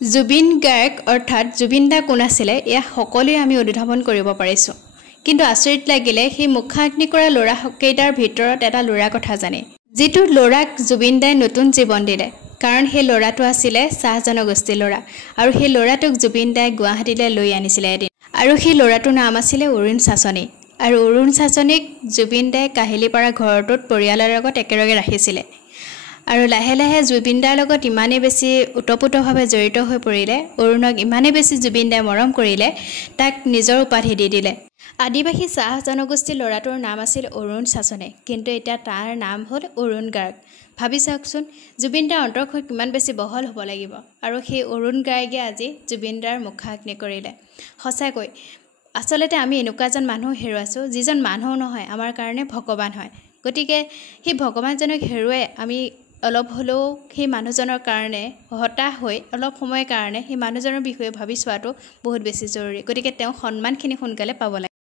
জুবিন গাৰ্গ অৰ্থাৎ জুবিন দা কোন আছিলে এয়া সকলোৱে আমি অনুধাৱন কৰিব পাৰিছোঁ। কিন্তু আচৰিত লাগিলে সেই মুখাগ্নি কৰা ল'ৰাকেইটাৰ ভিতৰত এটা ল'ৰা কথা জানে, যিটো ল'ৰাক জুবিন দাই নতুন জীৱন দিলে। কাৰণ সেই ল'ৰাটো আছিলে চাহ জনগোষ্ঠীৰ ল'ৰা, আৰু সেই ল'ৰাটোক জুবিন দাই গুৱাহাটীলৈ লৈ আনিছিলে এদিন। আৰু সেই ল'ৰাটোৰ নাম আছিলে অৰুণ চাচনি। আৰু অৰুণ চাচনিক জুবিন দাই কাহিলীপাৰা ঘৰটোত পৰিয়ালৰ লগত একেলগে ৰাখিছিলে। আৰু লাহে লাহে জুবিন দাৰ লগত ইমানেই বেছি ওতপ্ৰোতভাৱে জড়িত হৈ পৰিলে, অৰুণক ইমানেই বেছি জুবিন দাই মৰম কৰিলে, তাক নিজৰ উপাধি দি দিলে। আদিবাসী চাহ জনগোষ্ঠীৰ ল'ৰাটোৰ নাম আছিল অৰুণ চাচনি, কিন্তু এতিয়া তাৰ নাম হ'ল অৰুণ গাৰ্গ। ভাবি চাওকচোন, জুবিন দাৰ অন্তৰখন কিমান বেছি বহল হ'ব লাগিব। আৰু সেই অৰুণ গাৰ্গে আজি জুবিন দাৰ মুখাগ্নি কৰিলে। সঁচাকৈ আচলতে আমি এনেকুৱা এজন মানুহ হেৰুৱাইছোঁ, যিজন মানুহ নহয়, আমাৰ কাৰণে ভগৱান হয়। গতিকে সেই ভগৱানজনক হেৰুৱাই আমি অলপ হ'লেও সেই মানুহজনৰ কাৰণে হতাশ হৈ অলপ সময়ৰ কাৰণে সেই মানুহজনৰ বিষয়ে ভাবি চোৱাটো বহুত বেছি জৰুৰী। গতিকে তেওঁ সন্মানখিনি সোনকালে পাব লাগে।